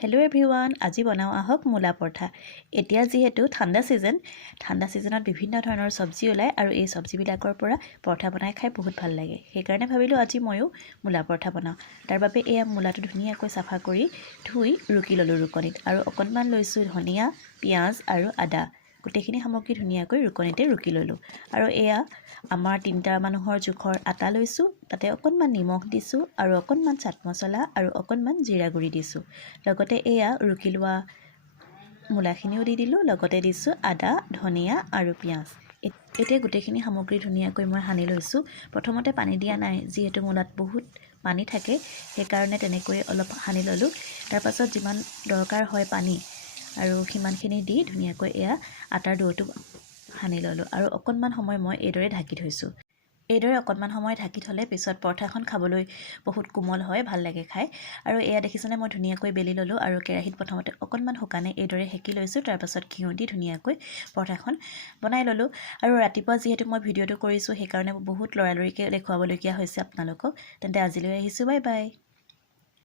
Hello' everyone, আজি বনাওঁ আহক মূলা পৰঠা। এতিয়া যিহেতু ঠাণ্ডা ছিজনত বিভিন্ন ধৰণৰ চব্জি ওলায় আৰু এই চব্জিবিলাকৰ পৰা পৰঠা বনাই খাই বহুত ভাল লাগে। সেইকাৰণে ভাবিলোঁ আজি ময়ো মূলা পৰঠা বনাওঁ। তাৰ বাবে এয়া মূলাটো ধুনীয়াকৈ চাফা কৰি ধুই ৰুকি ল'লোঁ ৰুকনিত, আৰু অকণমান লৈছোঁ ধনিয়া, পিঁয়াজ আৰু আদা। গোটেইখিনি সামগ্ৰী ধুনীয়াকৈ ৰুকনিতে ৰুকি ল'লোঁ। আৰু এয়া আমাৰ 3টা মানুহৰ জোখৰ আটা লৈছোঁ, তাতে অকণমান নিমখ দিছোঁ আৰু অকণমান চাট মছলা আৰু অকণমান জিৰা গুড়ি দিছোঁ। লগতে এয়া ৰুকি লোৱা মূলাখিনিও দি দিলোঁ, লগতে দিছোঁ আদা, ধনিয়া আৰু পিঁয়াজ। এতিয়া গোটেইখিনি সামগ্ৰী ধুনীয়াকৈ মই সানি লৈছোঁ। প্ৰথমতে পানী দিয়া নাই, যিহেতু মূলাত বহুত পানী থাকে, সেইকাৰণে তেনেকৈ অলপ সানি ল'লোঁ। তাৰপাছত যিমান দৰকাৰ হয় পানী আৰু সিমানখিনি দি ধুনীয়াকৈ এয়া আটাৰ ডোটো সানি ল'লোঁ আৰু অকণমান সময় মই এইদৰে ঢাকি থৈছোঁ। এইদৰে অকণমান সময় ঢাকি থ'লে পিছত পৰঠাখন খাবলৈ বহুত কোমল হয়, ভাল লাগে খাই। আৰু এয়া দেখিছেনে, মই ধুনীয়াকৈ বেলি ল'লোঁ আৰু কেৰাহীত প্ৰথমতে অকণমান শুকানে এইদৰে সেকি লৈছোঁ। তাৰপাছত ঘিউ দি ধুনীয়াকৈ পৰঠাখন বনাই ল'লোঁ। আৰু ৰাতিপুৱা যিহেতু মই ভিডিঅ'টো কৰিছোঁ, সেইকাৰণে বহুত লৰালৰিকৈ দেখুৱাবলগীয়া হৈছে আপোনালোকক। তেন্তে আজিলৈ আহিছোঁ, বাই বাই।